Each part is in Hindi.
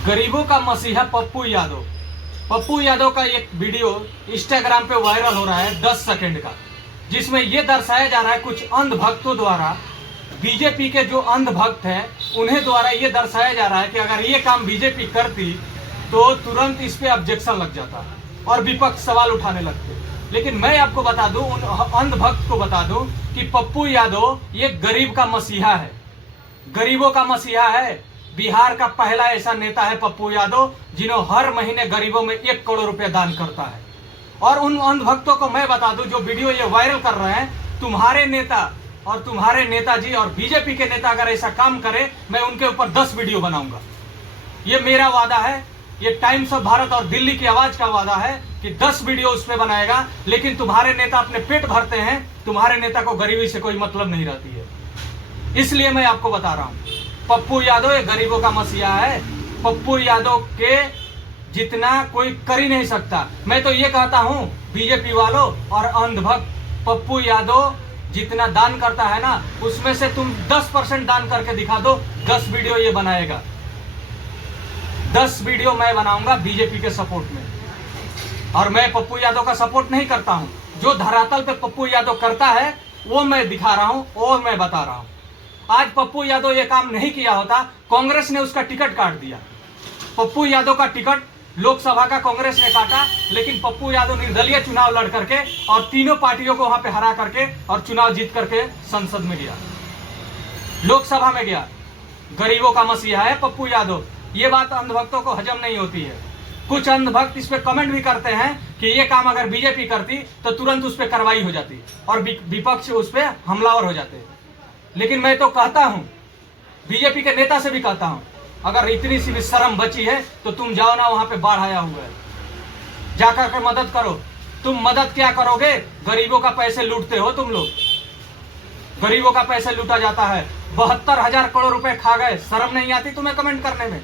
गरीबों का मसीहा पप्पू यादव का एक वीडियो इंस्टाग्राम पे वायरल हो रहा है 10 सेकंड का, जिसमें यह दर्शाया जा रहा है कुछ अंध भक्तों द्वारा, बीजेपी के जो अंध भक्त हैं उन्हें द्वारा यह दर्शाया जा रहा है कि अगर ये काम बीजेपी करती तो तुरंत इस पे ऑब्जेक्शन लग जाता और विपक्ष सवाल उठाने लगते। लेकिन मैं आपको बता दूं, उन अंध भक्त को बता दूं कि पप्पू यादव ये गरीब का मसीहा है, गरीबों का मसीहा है। बिहार का पहला ऐसा नेता है पप्पू यादव जिन्हों हर महीने गरीबों में 1 करोड़ रुपए दान करता है। और उन अंध भक्तों को मैं बता दूं जो वीडियो ये वायरल कर रहे हैं, तुम्हारे नेता और तुम्हारे नेताजी और बीजेपी के नेता अगर ऐसा काम करे, मैं उनके ऊपर 10 वीडियो बनाऊंगा। ये मेरा वादा है, ये टाइम्स ऑफ भारत और दिल्ली की आवाज का वादा है कि 10 वीडियो उस पर बनाएगा। लेकिन तुम्हारे नेता अपने पेट भरते हैं, तुम्हारे नेता को गरीबी से कोई मतलब नहीं रहती है। इसलिए मैं आपको बता रहा हूं, पप्पू यादव ये गरीबों का मसीहा है। पप्पू यादव के जितना कोई कर ही नहीं सकता। मैं तो ये कहता हूं बीजेपी वालों और अंधभक्त, पप्पू यादव जितना दान करता है ना, उसमें से तुम 10% दान करके दिखा दो, 10 वीडियो ये बनाएगा। 10 वीडियो मैं बनाऊंगा बीजेपी के सपोर्ट में। और मैं पप्पू यादव का सपोर्ट नहीं करता हूं, जो धरातल पे पप्पू यादव करता है वो मैं दिखा रहा हूं और मैं बता रहा हूं। आज पप्पू यादव ये काम नहीं किया होता, कांग्रेस ने उसका टिकट काट दिया। पप्पू यादव का टिकट लोकसभा का कांग्रेस ने काटा, लेकिन पप्पू यादव निर्दलीय चुनाव लड़ करके और तीनों पार्टियों को वहां पे हरा करके और चुनाव जीत करके संसद में गया, लोकसभा में गया। गरीबों का मसीहा है पप्पू यादव। ये बात अंधभक्तों को हजम नहीं होती है। कुछ अंधभक्त इस पे कमेंट भी करते हैं कि ये काम अगर बीजेपी करती तो तुरंत उस पर कार्रवाई हो जाती और विपक्ष उस पर हमलावर हो जाते। लेकिन मैं तो कहता हूं, बीजेपी के नेता से भी कहता हूं, अगर इतनी सी भी शर्म बची है तो तुम जाओ ना, वहां पे बाढ़ आया हुआ है, जाकर के मदद करो। तुम मदद क्या करोगे? गरीबों का पैसे लूटते हो तुम लोग, गरीबों का पैसे लूटा जाता है। 72,000 करोड़ रुपए खा गए, शर्म नहीं आती तुम्हें कमेंट करने में?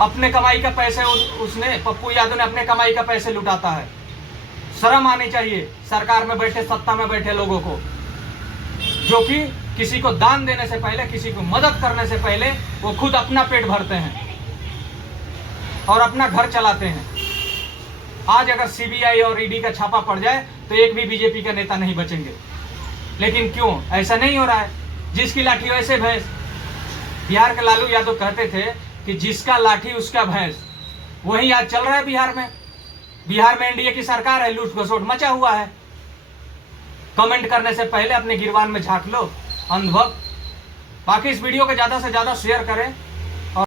अपने कमाई का पैसे उसने, पप्पू यादव ने अपने कमाई का पैसे लुटाता है। शर्म आनी चाहिए सरकार में बैठे, सत्ता में बैठे लोगों को, जो कि किसी को दान देने से पहले, किसी को मदद करने से पहले वो खुद अपना पेट भरते हैं और अपना घर चलाते हैं। आज अगर सीबीआई और ईडी का छापा पड़ जाए तो एक भी बीजेपी का नेता नहीं बचेंगे। लेकिन क्यों ऐसा नहीं हो रहा है? जिसकी लाठी वैसे भैंस। बिहार के लालू यादव कहते थे कि जिसका लाठी उसका भैंस। वही आज चल रहा है बिहार में। बिहार में एनडीए की सरकार है, लूट खसोट मचा हुआ है। कमेंट करने से पहले अपने गिरबान में झांक लो अंधभक्त। बाकी इस वीडियो को ज्यादा से ज्यादा शेयर करें।